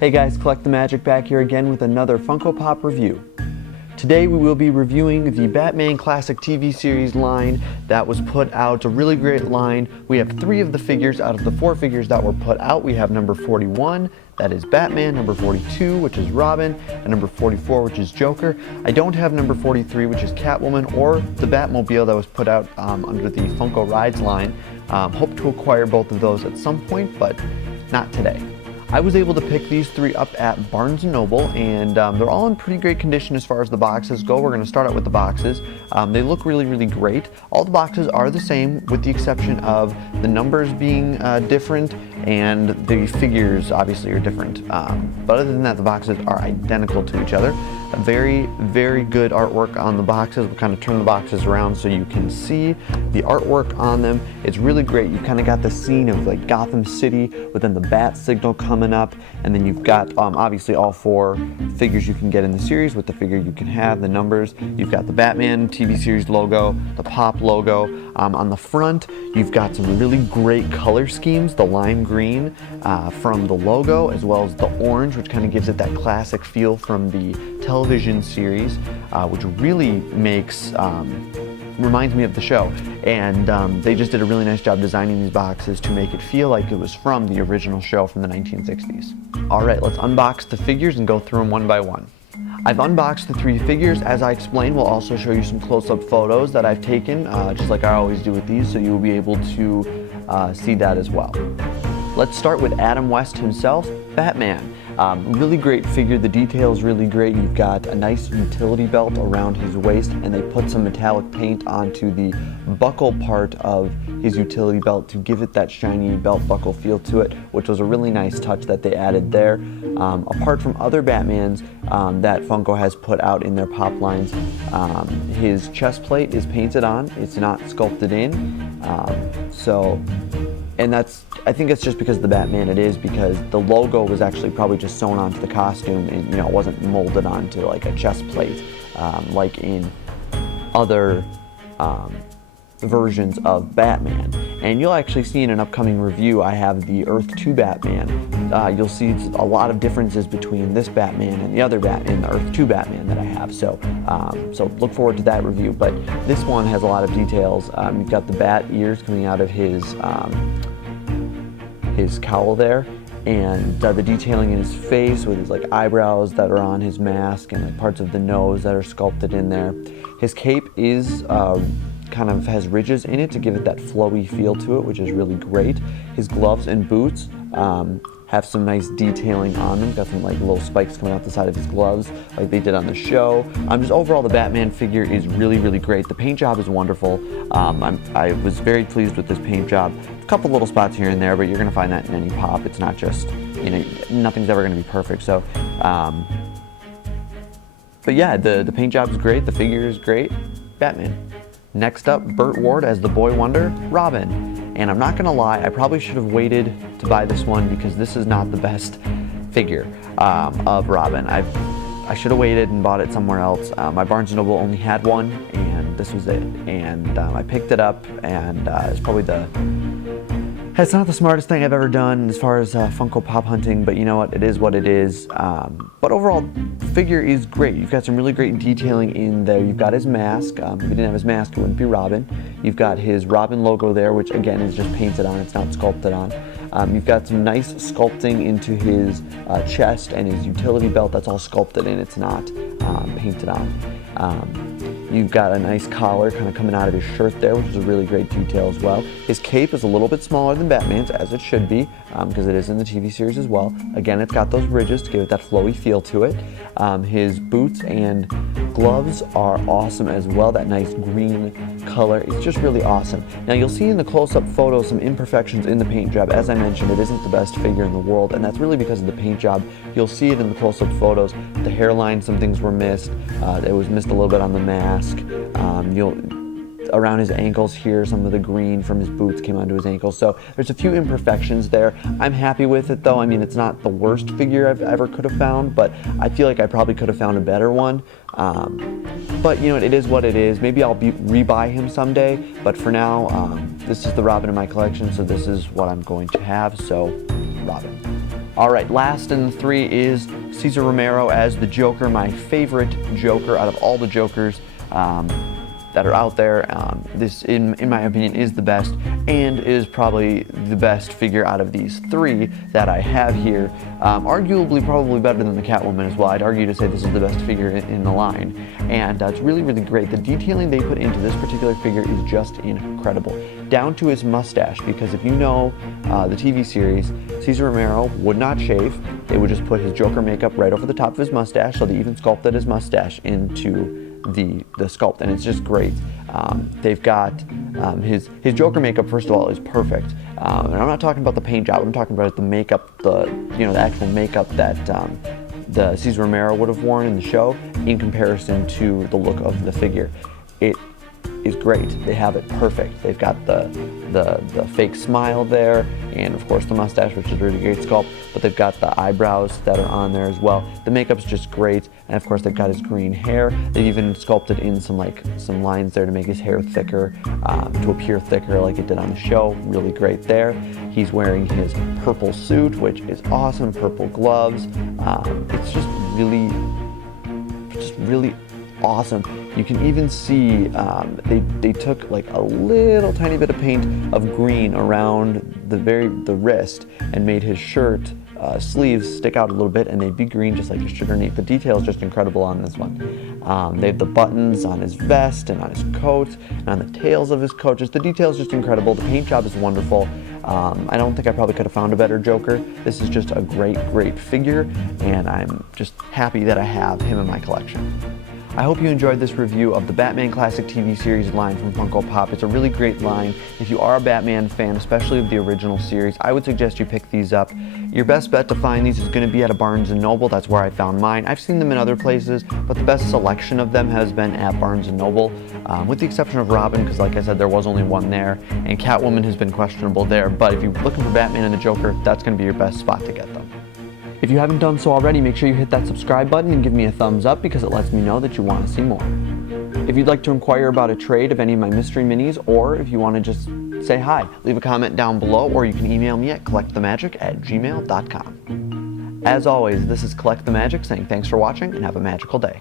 Hey guys, Collect the Magic back here again with another Funko Pop review. Today we will be reviewing the Batman Classic TV series line that was put out. It's a really great line. We have 3 of the figures out of the 4 figures that were put out. We have number 41, that is Batman, number 42, which is Robin, and number 44, which is Joker. I don't have number 43, which is Catwoman, or the Batmobile that was put out under the Funko Rides line. Hope to acquire both of those at some point, but not today. I was able to pick these 3 up at Barnes & Noble, and they're all in pretty great condition as far as the boxes go. We're going to start out with the boxes. They look really, really great. All the boxes are the same with the exception of the numbers being different, and the figures obviously are different. But other than that, the boxes are identical to each other. A very, very good artwork on the boxes. We'll kind of turn the boxes around so you can see the artwork on them. It's really great. You kind of got the scene of like Gotham City with then the bat signal coming up, and then you've got obviously all 4 figures you can get in the series with the figure you can have, the numbers. You've got the Batman TV series logo, the Pop logo. On the front, you've got some really great color schemes, the lime green from the logo, as well as the orange, which kind of gives it that classic feel from the television series, which really reminds me of the show. And they just did a really nice job designing these boxes to make it feel like it was from the original show from the 1960s. All right, let's unbox the figures and go through them one by one. I've unboxed the 3 figures. As I explained, we'll also show you some close-up photos that I've taken, just like I always do with these, so you'll be able to see that as well. Let's start with Adam West himself, Batman. Really great figure. The detail is really great. You've got a nice utility belt around his waist, and they put some metallic paint onto the buckle part of his utility belt to give it that shiny belt buckle feel to it, which was a really nice touch that they added there. Apart from other Batmans that Funko has put out in their pop lines, his chest plate is painted on. It's not sculpted in. And I think it's just because of the Batman it is, because the logo was actually probably just sewn onto the costume, and it wasn't molded onto like a chest plate like in other versions of Batman. And you'll actually see in an upcoming review, I have the Earth 2 Batman. You'll see a lot of differences between this Batman and the other Batman, the Earth 2 Batman that I have. So look forward to that review. But this one has a lot of details. You've got the bat ears coming out of his cowl there, and the detailing in his face with his like eyebrows that are on his mask, and like parts of the nose that are sculpted in there. His cape is kind of has ridges in it to give it that flowy feel to it, which is really great. His gloves and boots have some nice detailing on them. Got some like little spikes coming out the side of his gloves like they did on the show. Just overall, the Batman figure is really, really great. The paint job is wonderful. I was very pleased with this paint job. A couple little spots here and there, but you're gonna find that in any pop. It's not just, nothing's ever gonna be perfect. So, but yeah, the paint job is great. The figure is great. Batman. Next up, Burt Ward as the Boy Wonder, Robin. And I'm not gonna lie, I probably should have waited to buy this one because this is not the best figure of Robin. I should have waited and bought it somewhere else. My Barnes & Noble only had one, and this was it. And I picked it up, and it's not the smartest thing I've ever done as far as Funko Pop hunting, but you know what, it is what it is. But overall, the figure is great. You've got some really great detailing in there. You've got his mask. If he didn't have his mask, it wouldn't be Robin. You've got his Robin logo there, which again is just painted on, it's not sculpted on. You've got some nice sculpting into his chest and his utility belt. That's all sculpted in, it's not painted on. You've got a nice collar kind of coming out of his shirt there, which is a really great detail as well. His cape is a little bit smaller than Batman's, as it should be, because it is in the TV series as well. Again, it's got those ridges to give it that flowy feel to it. His boots and gloves are awesome as well, that nice green color. It's just really awesome. Now you'll see in the close-up photo some imperfections in the paint job. As I mentioned, it isn't the best figure in the world, and that's really because of the paint job. You'll see it in the close-up photos. The hairline, some things were missed. It was missed a little bit on the mask. Around his ankles here, some of the green from his boots came onto his ankles. So there's a few imperfections there. I'm happy with it though. I mean, it's not the worst figure I've ever could have found, but I feel like I probably could have found a better one. But it is what it is. Maybe I'll rebuy him someday, but for now, this is the Robin in my collection, so this is what I'm going to have, so Robin. All right, last in the three is Cesar Romero as the Joker, my favorite Joker out of all the Jokers that are out there. This, in my opinion, is the best and is probably the best figure out of these three that I have here. Arguably probably better than the Catwoman as well. I'd argue to say this is the best figure in the line. And it's really, really great. The detailing they put into this particular figure is just incredible. Down to his mustache, because if you know the TV series, Cesar Romero would not shave. They would just put his Joker makeup right over the top of his mustache, so they even sculpted his mustache into the sculpt, and it's just great. They've got his Joker makeup, first of all, is perfect. And I'm not talking about the paint job, I'm talking about the makeup, the actual makeup that the Cesar Romero would have worn in the show in comparison to the look of the figure. It is great. They have it perfect. They've got the fake smile there, and of course the mustache, which is a really great sculpt, but they've got the eyebrows that are on there as well. The makeup's just great, and of course they've got his green hair. They've even sculpted in some lines there to make his hair thicker, to appear thicker like it did on the show. Really great there. He's wearing his purple suit, which is awesome, purple gloves. It's just really awesome. You can even see they took like a little tiny bit of paint of green around the wrist and made his shirt sleeves stick out a little bit, and they'd be green just like his shirt underneath. The detail is just incredible on this one. They have the buttons on his vest and on his coat and on the tails of his coat. Just the detail is just incredible. The paint job is wonderful. I don't think I probably could have found a better Joker. This is just a great figure, and I'm just happy that I have him in my collection. I hope you enjoyed this review of the Batman Classic TV series line from Funko Pop. It's a really great line. If you are a Batman fan, especially of the original series, I would suggest you pick these up. Your best bet to find these is going to be at a Barnes & Noble. That's where I found mine. I've seen them in other places, but the best selection of them has been at Barnes & Noble, with the exception of Robin, because like I said, there was only one there, and Catwoman has been questionable there. But if you're looking for Batman and the Joker, that's going to be your best spot to get them. If you haven't done so already, make sure you hit that subscribe button and give me a thumbs up, because it lets me know that you want to see more. If you'd like to inquire about a trade of any of my mystery minis, or if you want to just say hi, leave a comment down below, or you can email me at collectthemagic@gmail.com. As always, this is Collect the Magic saying thanks for watching and have a magical day.